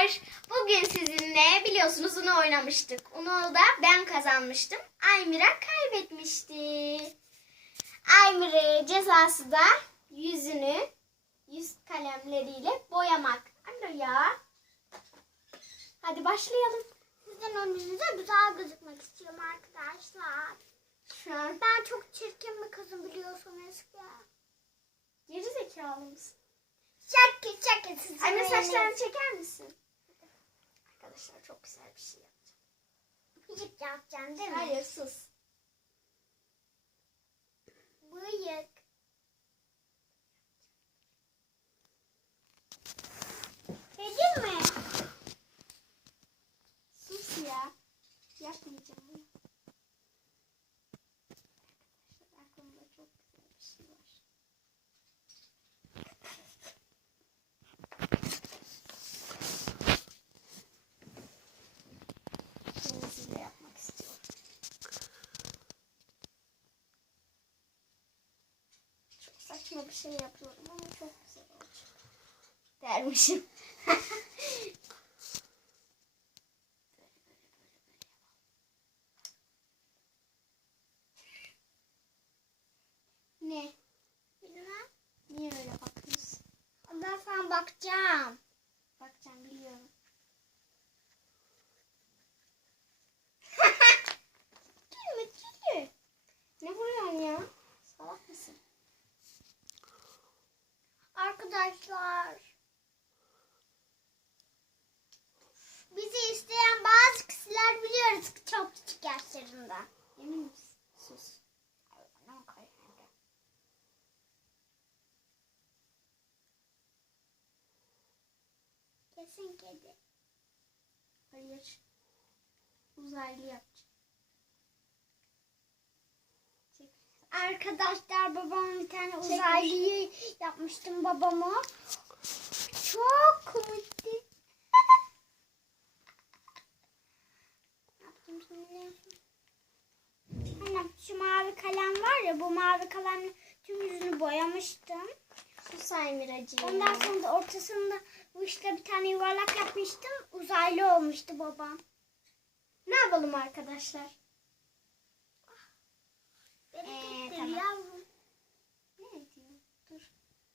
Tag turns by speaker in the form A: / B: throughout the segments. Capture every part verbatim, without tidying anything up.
A: Arkadaşlar bugün sizinle biliyorsunuz Uno oynamıştık. Uno'da ben kazanmıştım. Aymira kaybetmişti. Aymira'ya cezası da yüzünü yüz kalemleriyle boyamak. Anne ya. Hadi başlayalım.
B: Sizin önünüze güzel gözükmek istiyorum arkadaşlar.
A: Şu an
B: Ben çok çirkin bir kızım biliyorsunuz ki.
A: geri zekalı mısın?
B: Şaka şaka sizin
A: Anne
B: önünüze.
A: saçlarını çeker misin? Arkadaşlar çok güzel bir şey yapacağım.
B: Bıyık yapacaksın değil mi?
A: Hayır sus.
B: Bıyık. Dedim mi?
A: Sus ya. Yapmayacağım bunu. Arkadaşlar aklımda çok güzel bir şey var. Denizli'yle yapmak istiyorum. Çok saçma bir şey yapıyorum ama çok güzel olacak. Dermişim. Ne?
B: Bilmem.
A: Niye öyle bakıyorsun?
B: Ondan sonra bakacağım.
A: Bakacağım biliyorum. Gülme gülme. Ne vuruyorsun ya? Salak mısın?
B: Arkadaşlar. Bizi isteyen bazı kişiler biliyoruz ki çok küçük yaşlarında.
A: Emin misin? Sus. Hayvandan kayınca.
B: Kesin kedi.
A: Hayır. Uzaylı yapacağım. Çek.
B: Arkadaşlar babam bir tane
A: Çekmiş.
B: uzaylıyı yapmıştım babama. Çok komikti. Ne yaptım şimdi biliyor musun? Annem şu mavi kalem var ya, bu mavi kalemle tüm yüzünü boyamıştım.
A: Sus Aymiracığım.
B: Ondan sonra da ortasında bu işte bir tane yuvarlak yapmıştım. Uzaylı olmuştu babam.
A: Ne yapalım arkadaşlar?
B: Beni
A: Ee,
B: tuttu
A: tamam.
B: yavrum.
A: Ne diyor? Dur.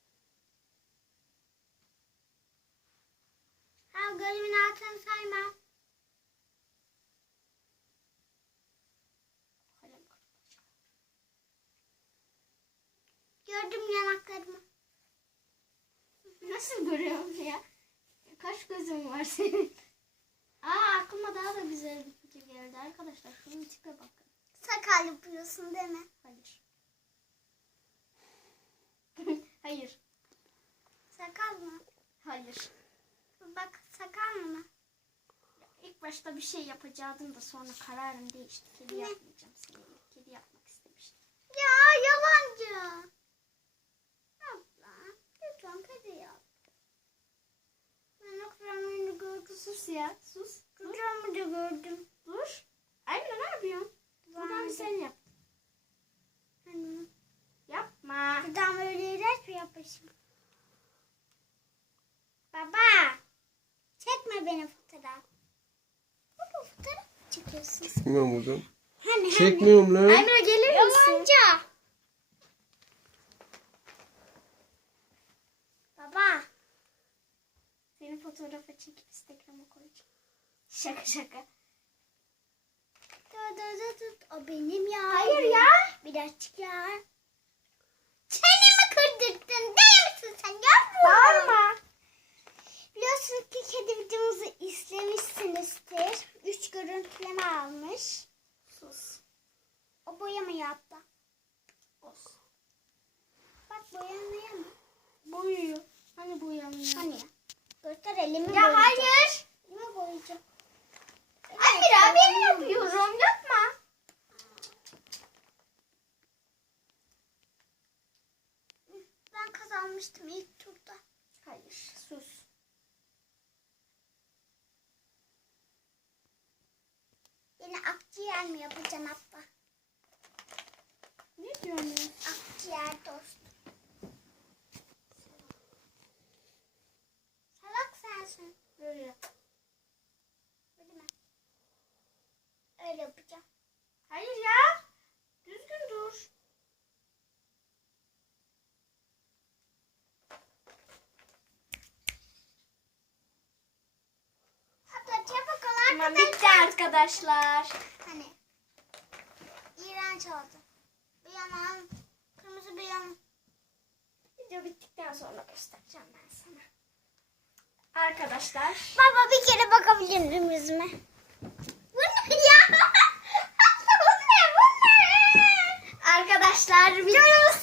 B: Ha, gözümün altını saymam.
A: Kalem kırılacak.
B: Gördüm yanaklarımı.
A: Nasıl görüyorsun ya? Kaç gözün var senin? Aa aklıma daha da güzel bir fikir geldi arkadaşlar. Şunun tipe bakın.
B: Sakal yapıyorsun değil mi?
A: Hayır. Hayır.
B: Sakal mı?
A: Hayır.
B: Bak sakal mı?
A: İlk başta bir şey yapacaktım da sonra kararım değişti. Kedi
B: Ne?
A: yapmayacağım seni. Kedi yapmak istemiştim.
B: Ya yalancı. Abla lütfen kedi yap. Ben ekranını gördüm.
A: Sus ya. Sus. Dur.
B: Ekranımı da gördüm.
A: Dur. Aynen ne yapıyorsun? Buradan
B: Vardı.
A: sen yap.
B: Hani
A: Yapma.
B: buradan böyle iğrenç mi yapışım? Baba. Çekme beni fotoğraf. Baba fotoğraf mı çekiyorsun?
C: Çekmiyorum hocam.
B: Hani hani.
C: Çekmiyorum lan.
A: Aymira gelir misin?
B: Yalancı. Baba.
A: Senin fotoğrafı çekip Instagram'a koyacağım. Şaka şaka.
B: Dur dur dur dur. O benim ya.
A: Hayır ya.
B: Birazcık ya. Çenemi kırdırttın değil misin sen yavrum?
A: Bağırma.
B: Biliyorsunuz ki kedi videomuzu izlemişsinizdir. Üç görüntüleme almış.
A: Sus.
B: O boyama yaptı.
A: Olsun.
B: Bak boyamaya mı?
A: Boyuyor. Hani boyamıyor?
B: Hani ya? Göster elimi
A: Ya
B: boyayacağım.
A: hayır.
B: Elimi boyayacağım.
A: Aymira ben yapıyorum. Yapma.
B: Ben kazanmıştım ilk turda.
A: Hayır. Sus.
B: Yine akciğer mi yapacaksın abla?
A: Ne diyorsun ya?
B: Akciğer dost. Salak sensin.
A: Böyle yap.
B: yapacağım.
A: Hayır ya. Düzgün dur.
B: Hatta çabuk ol
A: Tamam
B: arkadaşlar.
A: bitti arkadaşlar.
B: Hani iğrenç oldu. Bir yanağım kırmızı bir yanağım.
A: Video bittikten sonra göstereceğim ben sana. Arkadaşlar.
B: Baba bir kere bakabilir miyim yüzüme? Bu ne ya? Bu ne bu ne?
A: Arkadaşlar video
B: Canım